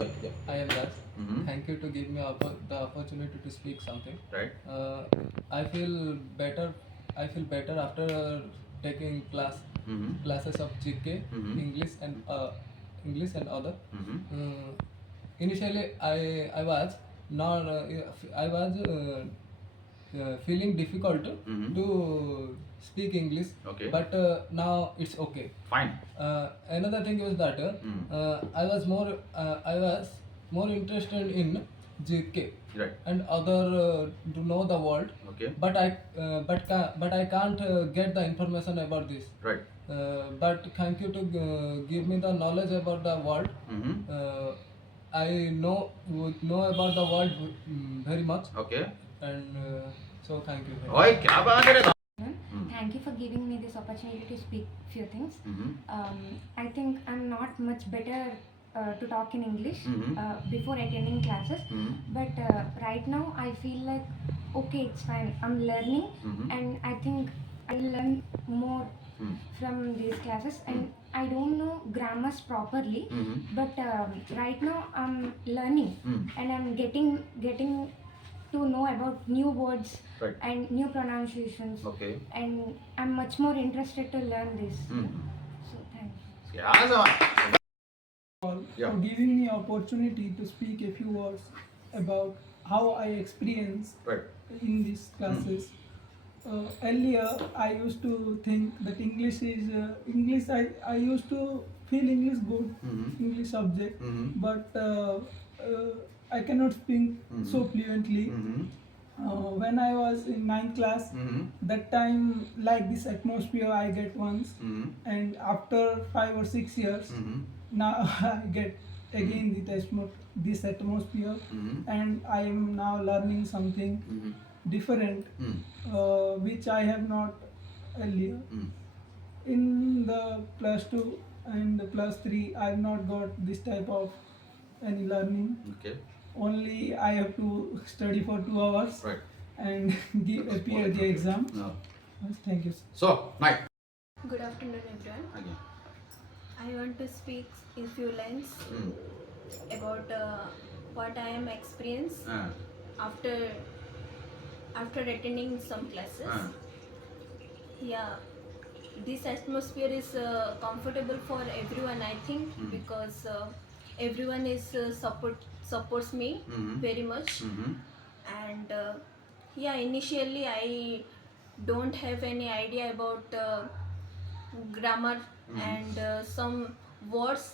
I am Raj. Mm-hmm. Thank you to give me the opportunity to speak something. Right. I feel better. I feel better after taking Mm-hmm. classes of GK, Mm-hmm. English and other. Mm-hmm. Initially, I was not I was feeling difficult Mm-hmm. to speak English, Okay. but now it's okay. Fine. Another thing is that I was more interested in GK Right. and other to know the world. Okay. But I can't get the information about this. Right. But thank you to give me the knowledge about the world. Mm-hmm. I know about the world very much, Okay. and so thank you very ओए much. क्या बात है रे? Thank you for giving me this opportunity to speak few things. Mm-hmm. I think I'm not much better to talk in English before attending classes, but right now I feel like okay, it's fine. I'm learning, and I think I'll learn more from these classes. And I don't know grammars properly, but right now I'm learning, and I'm getting to know about new words Right. and new pronunciations. Okay. And I'm much more interested to learn this. So thank you. क्या सवाल? all Yeah. for giving me opportunity to speak a few words about how I experience Right. in these classes. Earlier, I used to think that English is English. I used to feel English good, English subject, but I cannot speak so fluently. When I was in ninth class, that time like this atmosphere I get once, and after 5 or 6 years, now I get again this atmosphere, and I am now learning something different, which I have not earlier. In the plus two and the plus three, I have not got this type of any learning. Okay. Only I have to study for 2 hours Right. and appear the exam. No. Yes, thank you. So, night. Good afternoon, everyone. Again. I want to speak in few lines about what I am experienced after attending some classes. Yeah, this atmosphere is comfortable for everyone, I think, because everyone is supports me very much. And yeah, initially I don't have any idea about grammar and some words.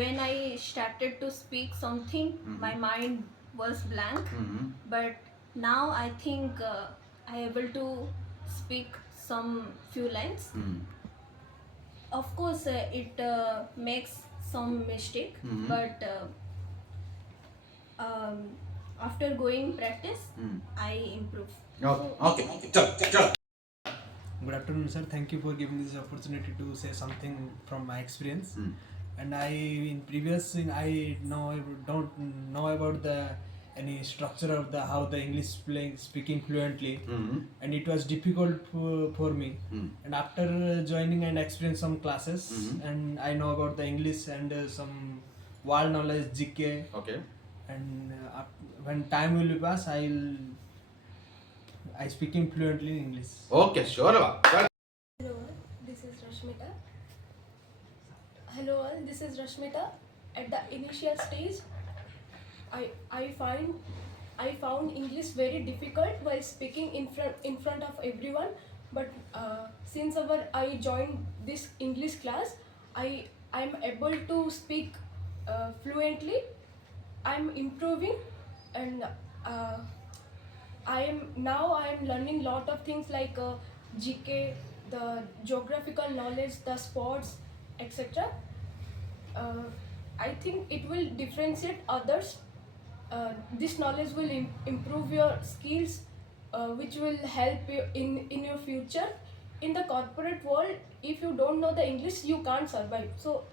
When I started to speak something, my mind was blank. But now I think I able to speak some few lines. Of course, it makes some mistake, but after going practice, I improve. Okay. चल. Good afternoon, sir. Thank you for giving this opportunity to say something from my experience. And I don't know about the any structure of the how the English speaking fluently, and it was difficult for me. And after joining and experience some classes, and I know about the English and some world knowledge GK. Okay. And when time will pass, I speaking fluently in English. Okay, sure. Chal. Hello, this is Rashmita. Hello all, this is Rashmita. At the initial stage, I found English very difficult while speaking in front of everyone. But since I joined this English class, I'm able to speak fluently. I'm improving, and I am learning lot of things like GK, the geographical knowledge, the sports, etc. I think it will differentiate others. This knowledge will improve your skills, which will help you in your future. In the corporate world, if you don't know the English, you can't survive. So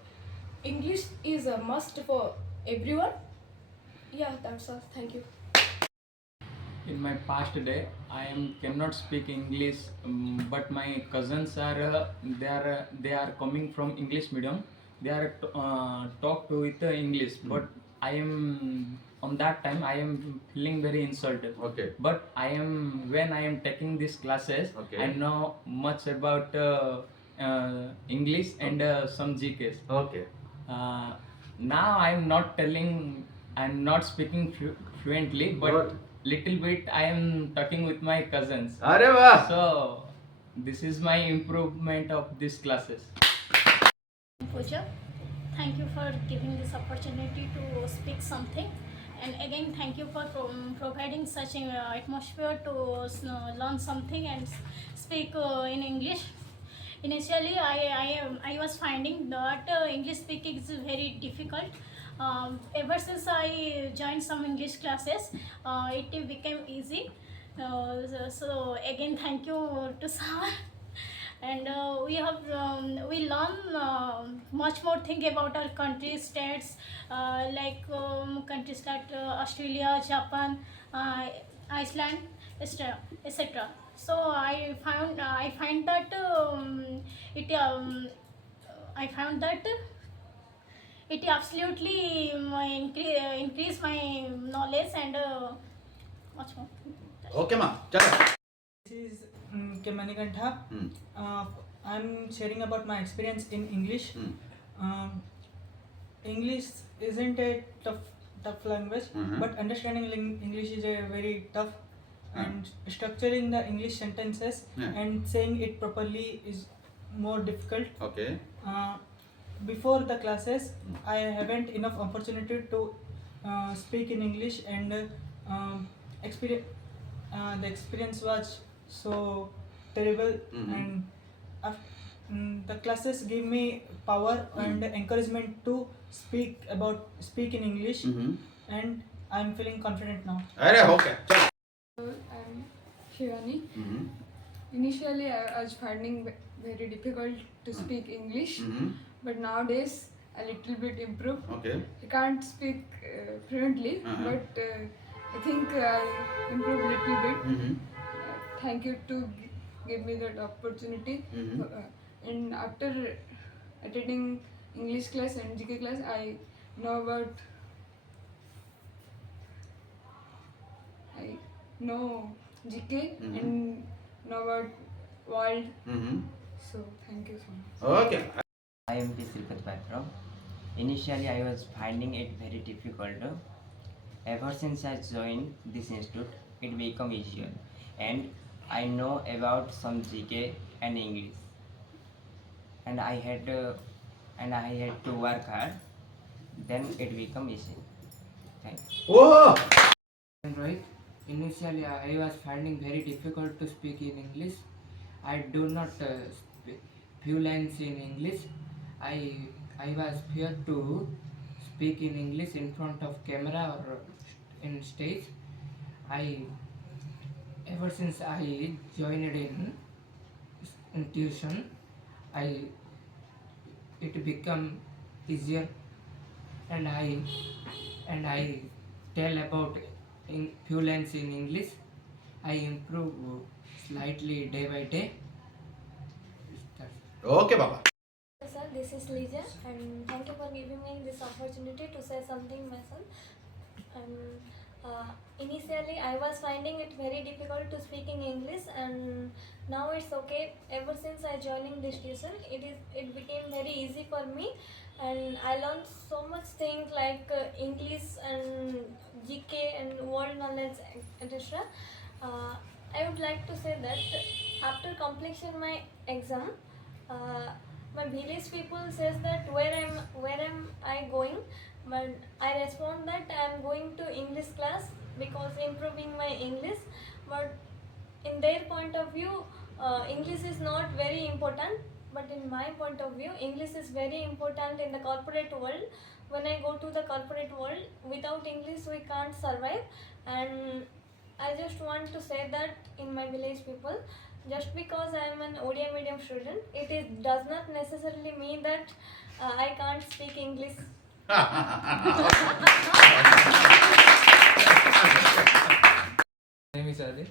English is a must for everyone. Yeah, that's all. Thank you. In my past day, cannot speak English, but my cousins are they are coming from English medium. They are talk with English, but I am on that time I am feeling very insulted. Okay. But when I am taking these classes, Okay. I know much about English and some GKs. Okay. Uh, Now I'm not speaking fluently, but Good. little bit I am talking with my cousins. अरे वाह. So this is my improvement of these classes. Pooja, thank you for giving this opportunity to speak something. And again, thank you for providing such an atmosphere to learn something and speak in English. Initially, I was finding that English speaking is very difficult. Ever since I joined some English classes, it became easy. So again, thank you to Sam. And we learn much more thing about our countries, states, like countries like Australia, Japan, Iceland, etc. So I find that it I found that it absolutely increase my knowledge and much more. Okay ma. चलो. This is K. Manikantha. I'm sharing about my experience in English. English isn't a tough language, but understanding English is a very tough. And structuring the English sentences and saying it properly is more difficult. Okay. Before the classes, I haven't enough opportunity to speak in English, and experience. The experience was so terrible, and the classes give me power and encouragement to speak in English, and I'm feeling confident now. अरे okay. चलो. I'm Shivani. Initially, I was finding very difficult to speak English, but nowadays a little bit improved. Okay. I can't speak fluently, but I think I improved little bit. Thank you to give me that opportunity. And after attending English class and GK class, I know GK and know about world. So thank you so much. Okay. I am P. Silpat Patra. Initially, I was finding it very difficult. Ever since I joined this institute, it became easier, and I know about some GK and English, and I had to work hard. Then it became easy. Thank you. Oh. Right. Initially, I was finding very difficult to speak in English. I do not speak few lines in English. I was feared to speak in English in front of camera or in stage. Ever since I joined in tuition, it become easier, and I tell about in few lines in English. I improve slightly day by day. Okay, Baba. Sir, this is Lija, and thank you for giving me this opportunity to say something myself. Initially, I was finding it very difficult to speak in English, and now it's okay. Ever since I joining this tuition, it became very easy for me, and I learned so much things like English and GK and world knowledge, etc. I would like to say that after completion my exam, my village people says that where am I going, but I respond that I am going to English class because improving my English. But in their point of view, English is not very important. But in my point of view, English is very important in the corporate world. When I go to the corporate world, without English we can't survive. And I just want to say that in my village people, just because I am an Odia medium student, does not necessarily mean that I can't speak English. My name is Adi.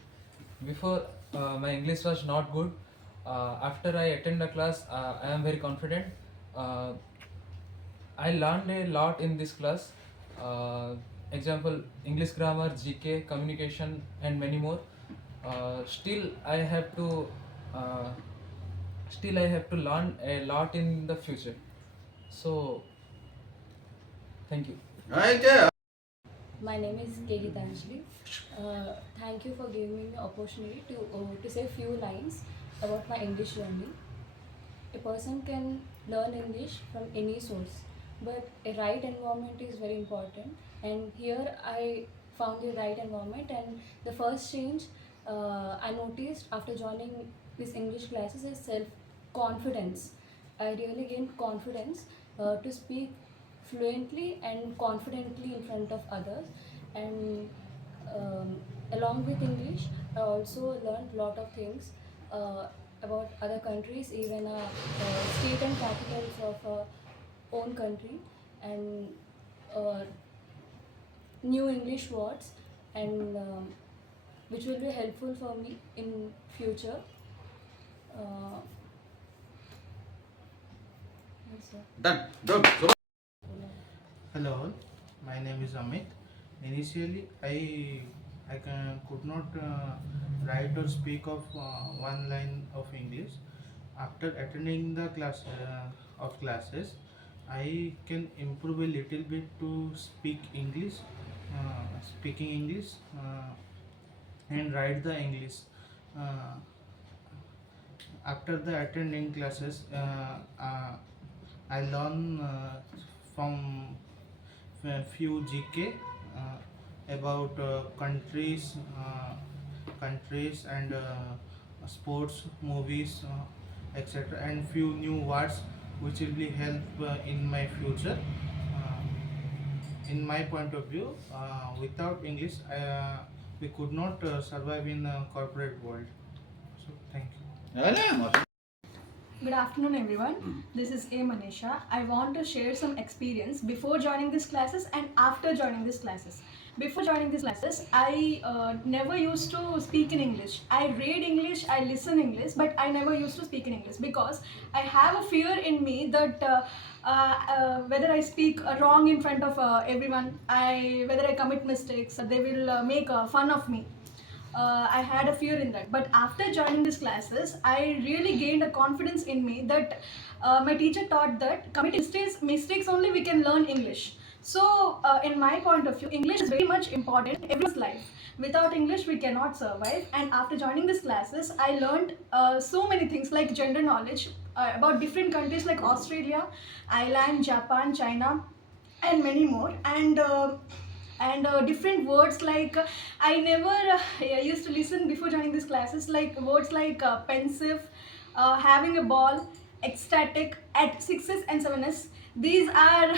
Before my English was not good. After I attend the class, I am very confident. I learned a lot in this class. example English grammar, GK, communication, and many more. Still I have to learn a lot in the future. So thank you. Right. My name is Katie Tanjli. Thank you for giving me the opportunity to say a few lines about my English journey. A person can learn English from any source, but a right environment is very important. And here I found the right environment, and the first change I noticed after joining this English classes is self-confidence. I really gained confidence to speak fluently and confidently in front of others. And along with English, I also learned a lot of things about other countries, even state and capitals of our own country, and new English words, and which will be helpful for me in future. Yes, sir. Done. Good. Super. Hello all, my name is Amit. Initially, I could not write or speak of one line of English. After attending the classes, I can improve a little bit to speaking English, and write the English. After the attending classes, I learn from a few GK about countries and sports, movies, etc., and few new words which will be help in my future. In my point of view, without English, we could not survive in a corporate world. So thank you. Good afternoon everyone. This is A. Manisha. I want to share some experience before joining these classes and after joining these classes. Before joining these classes, I never used to speak in English. I read English, I listen English, but I never used to speak in English because I have a fear in me that whether I speak wrong in front of everyone, whether I commit mistakes, they will make fun of me. I had a fear in that, but after joining these classes, I really gained a confidence in me that my teacher taught that committing mistakes only we can learn English. So in my point of view, English is very much important in everyone's life. Without English, we cannot survive. And after joining these classes, I learned so many things like gender knowledge about different countries like Australia, Ireland, Japan, China, and many more. And different words like I never used to listen before joining these classes, like words like pensive, having a ball, ecstatic, at 6s and 7s. These are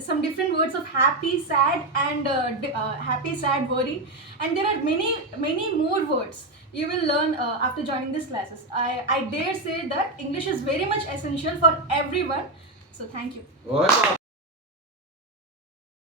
some different words of happy, sad, and happy, sad, worry. And there are many more words you will learn after joining these classes. I dare say that English is very much essential for everyone. So thank you.